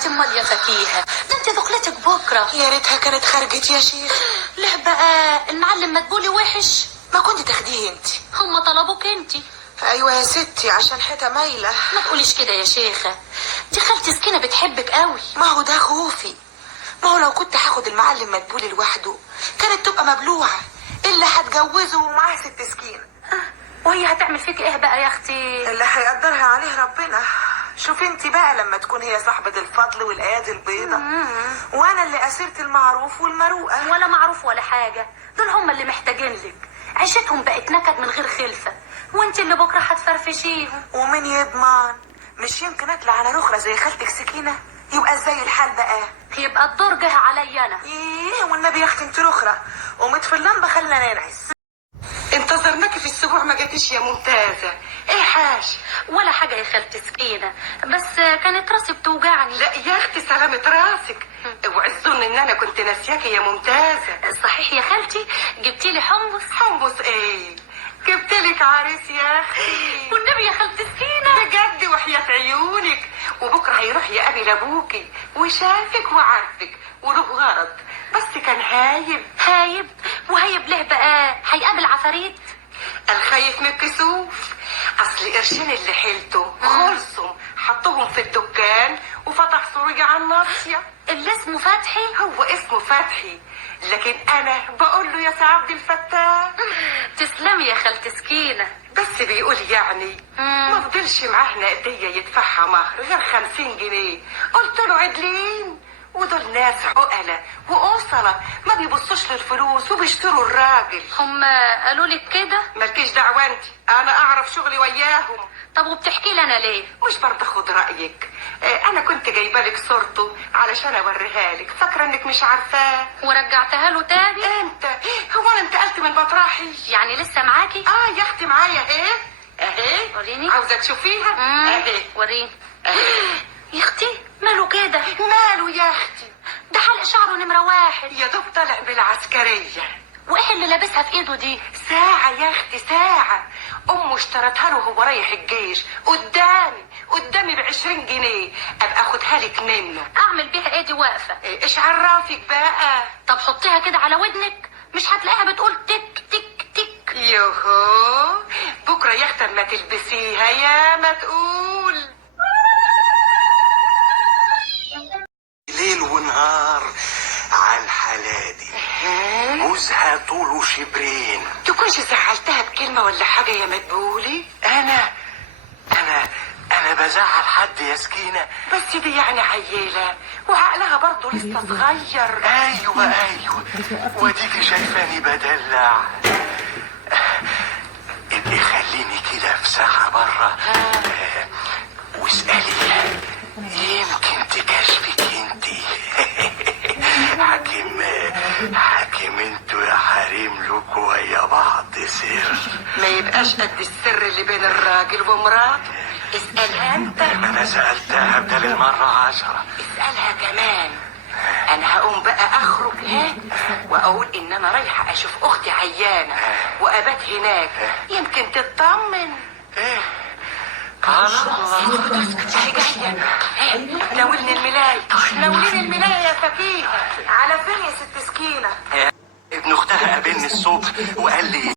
دلوقتي امال يا فكيهه؟ ده انت دخلتك بكره. يا ريتها كانت خرجت يا شيخ. ليه بقى؟ المعلم مدبولي وحش؟ ما كنت تاخديه انت. هم طلبوك انت. ايوه يا ستي عشان حته مايله. ما تقوليش كده يا شيخه، دي خالتي سكينه بتحبك قوي. ما هو ده خوفي. ما هو لو كنت هاخد المعلم مدبولي لوحده كانت تبقى مبلوعه، اللي هتجوزه ومعاه ست سكينه. وهي هتعمل فيك ايه بقى يا اختي؟ اللي هيقدرها عليه ربنا. شوف انت بقى لما تكون هي صاحبة الفضل والايادي البيضة وانا اللي اسرت المعروف والمروءة. ولا معروف ولا حاجه، دول هم اللي محتاجين لك. عيشتهم بقت نكد من غير خلفه، وانت اللي بكره هتفرفشيهم. ومين يضمن؟ مش يمكن اطلع على نخرة زي خالتك سكينة؟ يبقى ازاي الحال بقى؟ يبقى الدور جه عليا انا. ايه والنبي يا اختي انت نخرة قومت في اللمبة خلينا ننعس. انتظرناكي في السبوع ما جاتيش يا ممتازة. ايه حاج؟ ولا حاجه يا خالتي سكينه، بس كانت راسي بتوجعني. لا يا اختي سلامة راسك، اوعي تظن ان انا كنت ناسياكي يا ممتازة. صحيح يا خالتي، جبتي لي حمص. حمص ايه؟ جبتلك عريس يا اختي. والنبي يا خالتي سكينه بجد وحياة عيونك. وبكره هيروح يقابل ابوكي وشافك وعارفك وله غرض، بس كان هايب. هايب؟ وهايب ليه بقى؟ هيقابل عفاريت؟ الخايف من الكسوف. اصل قرشين اللي حيلته خلصهم، حطهم في الدكان وفتح سروج على الناصية. اللي اسمه فتحي؟ هو اسمه فتحي، لكن انا بقول له يا سي عبد الفتاح. تسلمي يا خالتي سكينه. بس بيقول يعني ما فضلش معاه نقدية يدفعها مهر غير 50 جنيه. قلت له عدلين، ودول ناس عقلة وأوصلة ما بيبصوش للفلوس وبيشتروا الراجل. هم قالوا لك كده؟ مالكيش دعوة انت، انا اعرف شغلي وياهم. طب وبتحكي لي انا ليه؟ مش برضه خد رأيك. انا كنت جايبه لك صورته علشان اوريها لك، فاكره انك مش عارفاه ورجعتها له تاني؟ انت هو انا انتقلت من مطرحي؟ يعني لسه معاكي؟ يا اختي معايا اهي. اهي وريني. عاوزه تشوفيها؟ اهي وريني. اهي. يا اختي ماله كده؟ ماله يا اختي؟ ده حلق شعره نمره واحد. يا دوب طالع بالعسكريه. وايه اللي لابسها في ايده دي؟ ساعة يا اختي ساعة. امه اشترتها له وهو رايح الجيش قدامي ب20 جنيه، ابقى اخدها لك منه. اعمل بيها ايه دي واقفه؟ ايش عرفك بقى؟ طب حطيها كده على ودنك، مش هتلاقيها بتقول تك تك تك؟ يوهو بكره يا اختي اما تلبسيها يا ما تقول. ليل ونهار على الحلادي، جوزها طوله شبرين. تكونش زعلتها بكلمة ولا حاجة يا مدبولي؟ انا بزعل حد يا سكينة؟ بس دي يعني عيلة وعقلها برضه لسه صغير. ايوه وديكي شايفاني بدلع. ابقي خليني كده في ساعة بره واسأليها، يمكن تكشفك انتي. حاكم انتوا يا حريم لكوا ويا بعض سر، ما يبقاش قد السر اللي بين الراجل ومراته. اسألها انت. ما انا سألتها بدل المرة 10. اسألها كمان. انا هقوم بقى اخرج واقول ان انا رايحة اشوف اختي عيانة وابات هناك، يمكن تطمن. اهي جاية. ناولني الملاية، ناوليني الملاية يا فكيهة. على فين يا ست سكينة؟ ابن اختها قابلني الصبح وقال لي